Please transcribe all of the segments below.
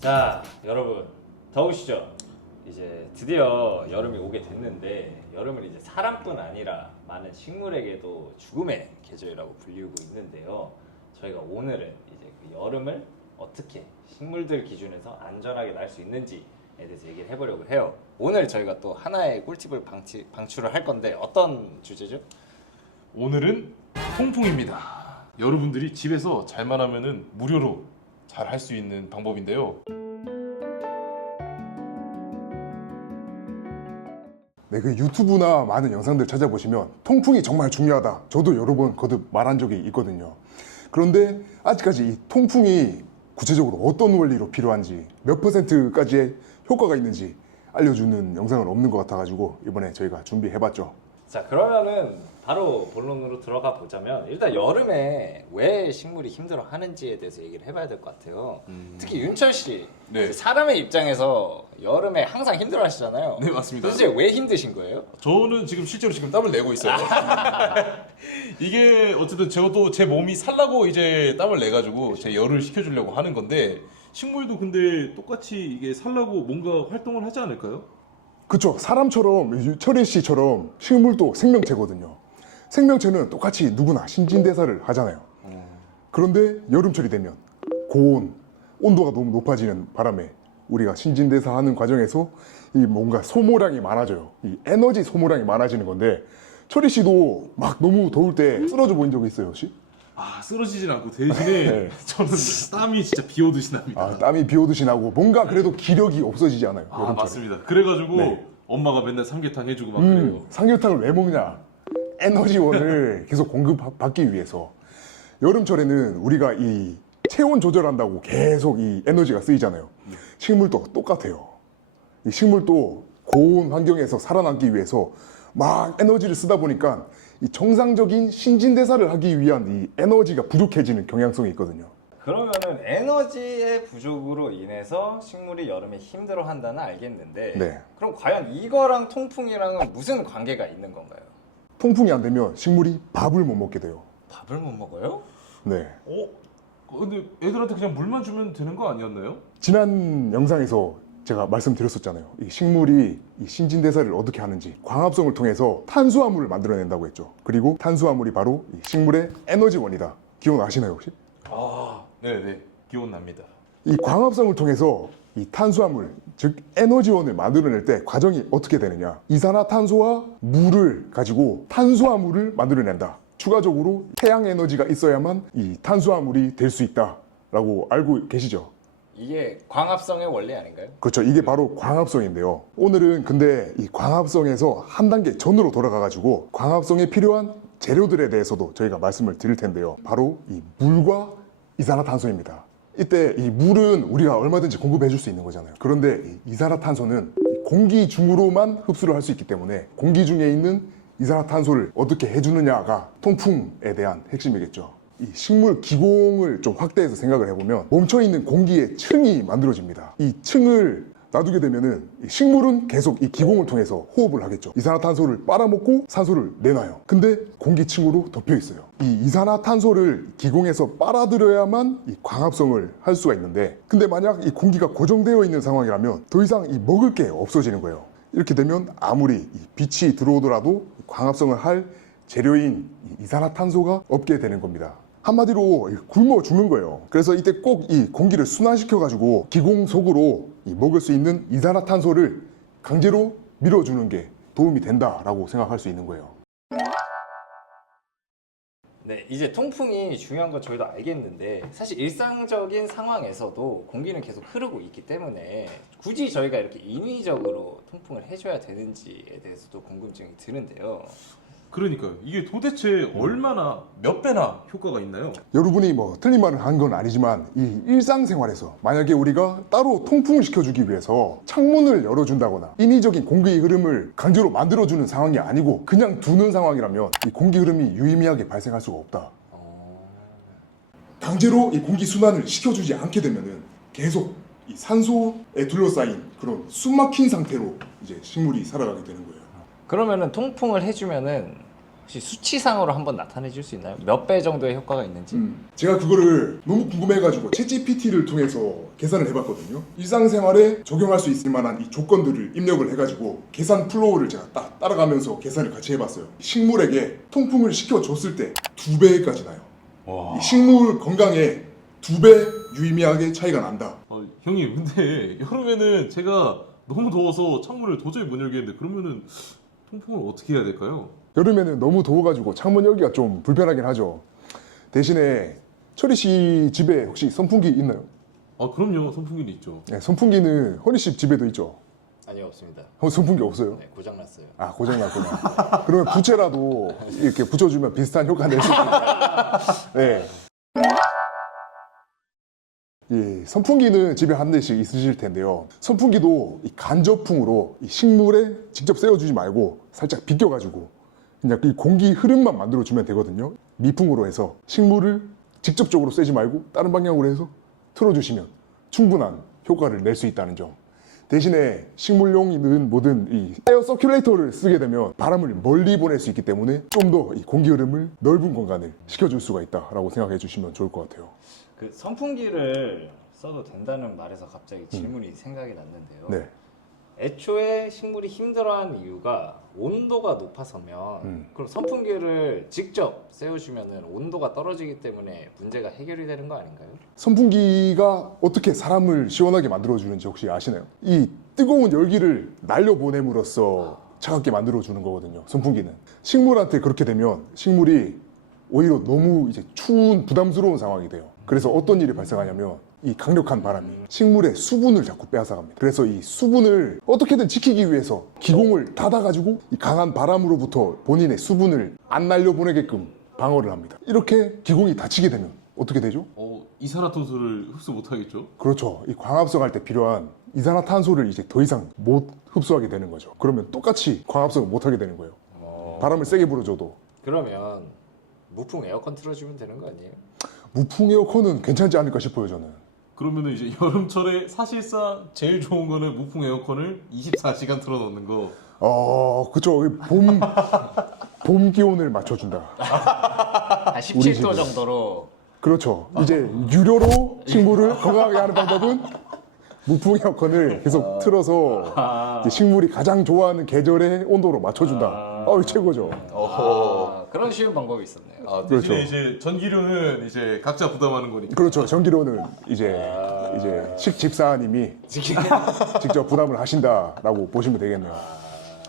자, 여러분 더우시죠? 이제 드디어 여름이 오게 됐는데 여름은 이제 사람뿐 아니라 많은 식물에게도 죽음의 계절이라고 불리우고 있는데요. 저희가 오늘은 이제 그 여름을 어떻게 식물들 기준에서 안전하게 날 수 있는지에 대해서 얘기를 해보려고 해요. 오늘 저희가 또 하나의 꿀팁을 방출을 할 건데 어떤 주제죠? 오늘은 통풍입니다. 여러분들이 집에서 잘만 하면은 무료로 잘 할 수 있는 방법인데요. 네, 그 유튜브나 많은 영상들 찾아보시면 통풍이 정말 중요하다. 저도 여러 번 거듭 말한 적이 있거든요. 그런데 아직까지 이 통풍이 구체적으로 어떤 원리로 필요한지, 몇 %까지의 효과가 있는지 알려주는 영상은 없는 것 같아가지고 이번에 저희가 준비해봤죠. 자, 그러면은 바로 본론으로 들어가 보자면 일단 여름에 왜 식물이 힘들어 하는지에 대해서 얘기를 해봐야 될 것 같아요. 특히 윤철 씨, 네. 사람의 입장에서 여름에 항상 힘들어 하시잖아요. 네, 맞습니다. 도대체 왜 힘드신 거예요? 저는 지금 실제로 땀을 내고 있어요. 이게 어쨌든 저도 제 몸이 살라고 이제 땀을 내가지고 제 열을 식혀주려고 하는 건데, 식물도 근데 똑같이 이게 살라고 뭔가 활동을 하지 않을까요? 그쵸. 사람처럼, 철희 씨처럼 식물도 생명체거든요. 생명체는 똑같이 누구나 신진대사를 하잖아요. 그런데 여름철이 되면 고온, 온도가 너무 높아지는 바람에 우리가 신진대사 하는 과정에서 이 뭔가 소모량이 많아져요. 이 에너지 소모량이 많아지는 건데, 철희 씨도 막 너무 더울 때 쓰러져 보인 적이 있어요, 혹시? 아, 쓰러지진 않고 대신에 네. 저는 땀이 진짜 비 오듯이 납니다. 아, 땀이 비 오듯이 나고 뭔가 그래도 기력이 없어지지 않아요, 아, 여름철에. 맞습니다. 그래가지고 네. 엄마가 맨날 삼계탕 해주고 막 그래요. 삼계탕을 왜 먹냐? 에너지원을 계속 공급받기 위해서. 여름철에는 우리가 이 체온 조절한다고 계속 이 에너지가 쓰이잖아요. 식물도 똑같아요. 이 식물도 고온 환경에서 살아남기 위해서 막 에너지를 쓰다 보니까 이 정상적인 신진대사를 하기 위한 이 에너지가 부족해지는 경향성이 있거든요. 그러면은 에너지의 부족으로 인해서 식물이 여름에 힘들어 한다는 알겠는데, 네. 그럼 과연 이거랑 통풍이랑은 무슨 관계가 있는 건가요? 통풍이 안 되면 식물이 밥을 못 먹게 돼요. 밥을 못 먹어요? 네. 근데 애들한테 그냥 물만 주면 되는 거 아니었나요? 지난 영상에서 제가 말씀드렸었잖아요. 이 식물이 이 신진대사를 어떻게 하는지 광합성을 통해서 탄수화물을 만들어낸다고 했죠. 그리고 탄수화물이 바로 이 식물의 에너지원이다. 기억나시나요 혹시? 아, 네네. 기억납니다. 이 광합성을 통해서 이 탄수화물, 즉 에너지원을 만들어낼 때 과정이 어떻게 되느냐. 이산화탄소와 물을 가지고 탄수화물을 만들어낸다. 추가적으로 태양 에너지가 있어야만 이 탄수화물이 될 수 있다라고 알고 계시죠? 이게 광합성의 원리 아닌가요? 그렇죠. 이게 바로 광합성인데요. 오늘은 근데 이 광합성에서 한 단계 전으로 돌아가가지고 광합성에 필요한 재료들에 대해서도 저희가 말씀을 드릴 텐데요. 바로 이 물과 이산화탄소입니다. 이때 이 물은 우리가 얼마든지 공급해 줄 수 있는 거잖아요. 그런데 이 이산화탄소는 공기 중으로만 흡수를 할 수 있기 때문에 공기 중에 있는 이산화탄소를 어떻게 해주느냐가 통풍에 대한 핵심이겠죠. 이 식물 기공을 좀 확대해서 생각을 해보면 멈춰있는 공기의 층이 만들어집니다. 이 층을 놔두게 되면은 이 식물은 계속 이 기공을 통해서 호흡을 하겠죠. 이산화탄소를 빨아먹고 산소를 내놔요. 근데 공기층으로 덮여 있어요. 이 이산화탄소를 기공에서 빨아들여야만 이 광합성을 할 수가 있는데, 근데 만약 이 공기가 고정되어 있는 상황이라면 더 이상 이 먹을 게 없어지는 거예요. 이렇게 되면 아무리 이 빛이 들어오더라도 광합성을 할 재료인 이 이산화탄소가 없게 되는 겁니다. 한마디로 굶어 죽는 거예요. 그래서 이때 꼭 이 공기를 순환시켜 가지고 기공 속으로 이 먹을 수 있는 이산화탄소를 강제로 밀어주는 게 도움이 된다라고 생각할 수 있는 거예요. 네, 이제 통풍이 중요한 건 저희도 알겠는데 사실 일상적인 상황에서도 공기는 계속 흐르고 있기 때문에 굳이 저희가 이렇게 인위적으로 통풍을 해줘야 되는지에 대해서도 궁금증이 드는데요. 그러니까요. 이게 도대체 얼마나 몇 배나 효과가 있나요? 여러분이 뭐 틀린 말을 한 건 아니지만 이 일상생활에서 만약에 우리가 따로 통풍을 시켜주기 위해서 창문을 열어준다거나 인위적인 공기 흐름을 강제로 만들어주는 상황이 아니고 그냥 두는 상황이라면 이 공기 흐름이 유의미하게 발생할 수가 없다. 강제로 이 공기 순환을 시켜주지 않게 되면은 계속 이 산소에 둘러싸인 그런 숨막힌 상태로 이제 식물이 살아가게 되는 거예요. 그러면은 통풍을 해주면은 혹시 수치상으로 한번 나타내 줄 수 있나요? 몇 배 정도의 효과가 있는지? 제가 그거를 너무 궁금해가지고 챗GPT를 통해서 계산을 해봤거든요. 일상생활에 적용할 수 있을 만한 이 조건들을 입력을 해가지고 계산 플로우를 제가 딱 따라가면서 계산을 같이 해봤어요. 식물에게 통풍을 시켜줬을 때 2배까지 나요. 와. 이 식물 건강에 2배 유의미하게 차이가 난다. 형님 근데 여름에는 제가 너무 더워서 창문을 도저히 못 열겠는데 그러면은 통풍을 어떻게 해야 될까요? 여름에는 너무 더워가지고 창문 열기가 좀 불편하긴 하죠. 대신에 철이 씨 집에 혹시 선풍기 있나요? 아 그럼요, 선풍기는 있죠. 네, 선풍기는 허니 씨 집에도 있죠. 아니요, 없습니다. 선풍기 없어요? 네, 고장났어요. 아 고장났구나. 그러면 부채라도 이렇게 붙여주면 비슷한 효과 낼 수 있겠다. 네. 이 선풍기는 집에 한 대씩 있으실 텐데요. 선풍기도 이 간접풍으로 이 식물에 직접 쐬어주지 말고 살짝 비껴가지고 그냥 이 공기 흐름만 만들어주면 되거든요. 미풍으로 해서 식물을 직접적으로 쐬지 말고 다른 방향으로 해서 틀어주시면 충분한 효과를 낼 수 있다는 점. 대신에 식물용이든 뭐든 이 에어 서큘레이터를 쓰게 되면 바람을 멀리 보낼 수 있기 때문에 좀 더 이 공기 흐름을 넓은 공간을 시켜줄 수가 있다라고 생각해 주시면 좋을 것 같아요. 그 선풍기를 써도 된다는 말에서 갑자기 질문이 생각이 났는데요. 네. 애초에 식물이 힘들어하는 이유가 온도가 높아서면 그럼 선풍기를 직접 쐬어주면 온도가 떨어지기 때문에 문제가 해결이 되는 거 아닌가요? 선풍기가 어떻게 사람을 시원하게 만들어주는지 혹시 아시나요? 이 뜨거운 열기를 날려보냄으로써 차갑게 만들어주는 거거든요. 선풍기는. 식물한테 그렇게 되면 식물이 오히려 너무 이제 추운 부담스러운 상황이 돼요. 그래서 어떤 일이 발생하냐면 이 강력한 바람이 식물의 수분을 자꾸 빼앗아갑니다. 그래서 이 수분을 어떻게든 지키기 위해서 기공을 닫아가지고 이 강한 바람으로부터 본인의 수분을 안 날려보내게끔 방어를 합니다. 이렇게 기공이 닫히게 되면 어떻게 되죠? 이산화탄소를 흡수 못하겠죠? 그렇죠. 이 광합성할 때 필요한 이산화탄소를 이제 더 이상 못 흡수하게 되는 거죠. 그러면 똑같이 광합성을 못하게 되는 거예요. 바람을 세게 불어줘도. 그러면 무풍 에어컨 틀어주면 되는 거 아니에요? 무풍 에어컨은 괜찮지 않을까 싶어요, 저는. 그러면은 이제 여름철에 사실상 제일 좋은 거는 무풍 에어컨을 24시간 틀어놓는 거. 그쵸. 봄 기온을 맞춰준다. 한 우리 17도 집은. 정도로. 그렇죠. 이제 유료로 식물을 건강하게 하는 방법은 무풍 에어컨을 계속 틀어서 이제 식물이 가장 좋아하는 계절의 온도로 맞춰준다. 최고죠. 그런 쉬운 방법이 있었네요. 대신에 그렇죠. 이제 전기료는 이제 각자 부담하는 거니까. 그렇죠. 전기료는 이제 식집사님이 직접 부담을 하신다라고 보시면 되겠네요.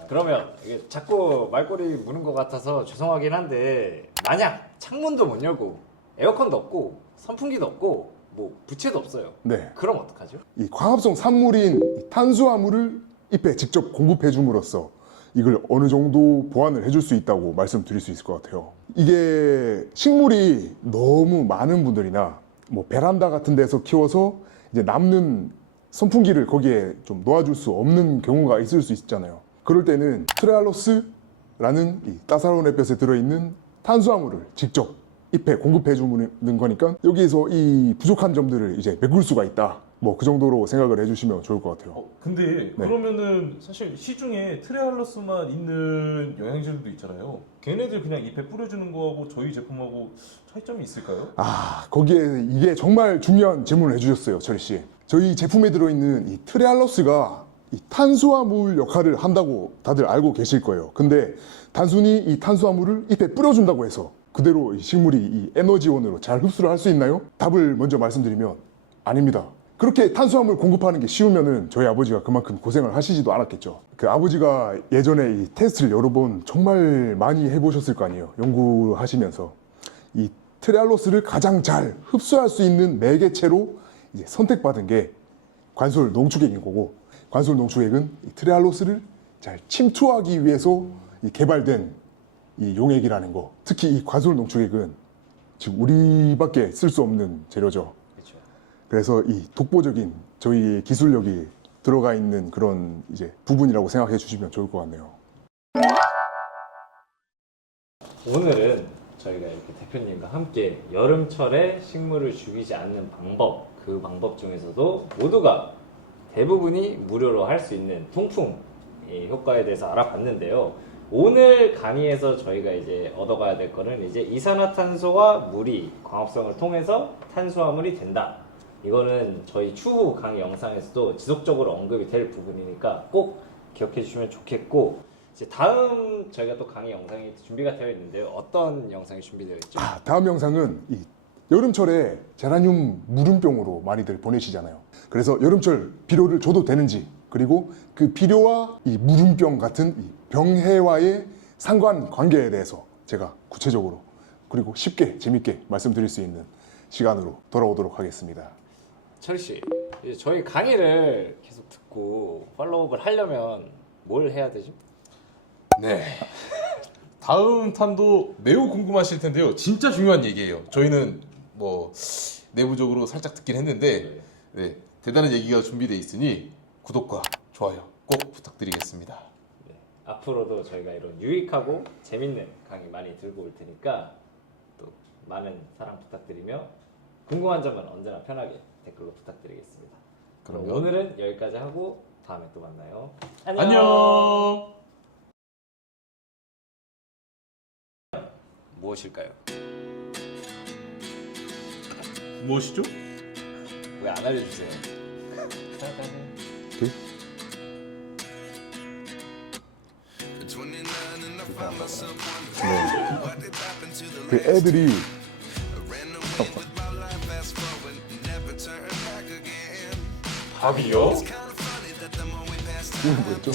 그러면 이게 자꾸 말꼬리 무는 것 같아서 죄송하긴 한데 만약 창문도 못 열고 에어컨도 없고 선풍기도 없고 뭐 부채도 없어요. 네. 그럼 어떡하죠? 이 광합성 산물인 이 탄수화물을 잎에 직접 공급해 줌으로써 이걸 어느 정도 보완을 해줄 수 있다고 말씀드릴 수 있을 것 같아요. 이게 식물이 너무 많은 분들이나 뭐 베란다 같은 데서 키워서 이제 남는 선풍기를 거기에 좀 놓아줄 수 없는 경우가 있을 수 있잖아요. 그럴 때는 트레알로스라는 이 따사로운 햇볕에 들어있는 탄수화물을 직접 잎에 공급해 주는 거니까 여기에서 이 부족한 점들을 이제 메꿀 수가 있다. 뭐 그 정도로 생각을 해주시면 좋을 것 같아요. 근데 그러면은 사실 시중에 트레알로스만 있는 영양제들도 있잖아요. 걔네들 그냥 잎에 뿌려주는 거하고 저희 제품하고 차이점이 있을까요? 거기에 이게 정말 중요한 질문을 해주셨어요, 철희 씨. 저희 제품에 들어있는 이 트레알로스가 이 탄수화물 역할을 한다고 다들 알고 계실 거예요. 근데 단순히 이 탄수화물을 잎에 뿌려준다고 해서 그대로 이 식물이 이 에너지원으로 잘 흡수를 할 수 있나요? 답을 먼저 말씀드리면 아닙니다. 그렇게 탄수화물 공급하는 게 쉬우면은 저희 아버지가 그만큼 고생을 하시지도 않았겠죠. 그 아버지가 예전에 이 테스트를 여러 번 정말 많이 해보셨을 거 아니에요. 연구하시면서 이 트레알로스를 가장 잘 흡수할 수 있는 매개체로 이제 선택받은 게 관솔 농축액인 거고, 관솔 농축액은 이 트레알로스를 잘 침투하기 위해서 이 개발된 이 용액이라는 거. 특히 이 관솔 농축액은 지금 우리밖에 쓸 수 없는 재료죠. 그렇죠. 그래서 이 독보적인 저희의 기술력이 들어가 있는 그런 이제 부분이라고 생각해 주시면 좋을 것 같네요. 오늘은 저희가 이렇게 대표님과 함께 여름철에 식물을 죽이지 않는 방법, 그 방법 중에서도 모두가 대부분이 무료로 할 수 있는 통풍 효과에 대해서 알아봤는데요. 오늘 강의에서 저희가 이제 얻어가야 될 거는 이제 이산화탄소와 물이 광합성을 통해서 탄수화물이 된다. 이거는 저희 추후 강의 영상에서도 지속적으로 언급이 될 부분이니까 꼭 기억해 주시면 좋겠고, 이제 다음 저희가 또 강의 영상이 준비가 되어 있는데요. 어떤 영상이 준비되어 있죠? 다음 영상은 이 여름철에 제라늄 물음병으로 많이들 보내시잖아요. 그래서 여름철 비료를 줘도 되는지, 그리고 그 비료와 이 물음병 같은 이 병해와의 상관관계에 대해서 제가 구체적으로 그리고 쉽게 재밌게 말씀드릴 수 있는 시간으로 돌아오도록 하겠습니다. 철희 씨, 이제 저희 강의를 계속 듣고 팔로우업을 하려면 뭘 해야 되죠? 네. 다음 탄도 매우 궁금하실 텐데요. 진짜 중요한 얘기예요. 저희는 뭐 내부적으로 살짝 듣긴 했는데 네, 대단한 얘기가 준비되어 있으니 구독과 좋아요 꼭 부탁드리겠습니다. 네, 앞으로도 저희가 이런 유익하고 재밌는 강의 많이 들고 올 테니까 또 많은 사랑 부탁드리며 궁금한 점은 언제나 편하게 댓글로 부탁드리겠습니다. 그럼 그럼요. 오늘은 여기까지 하고 다음에 또 만나요. 안녕. 무엇일까요? 무엇이죠? 왜 안 알려주세요? 그 애들이 밥이요? 이건 뭐였죠?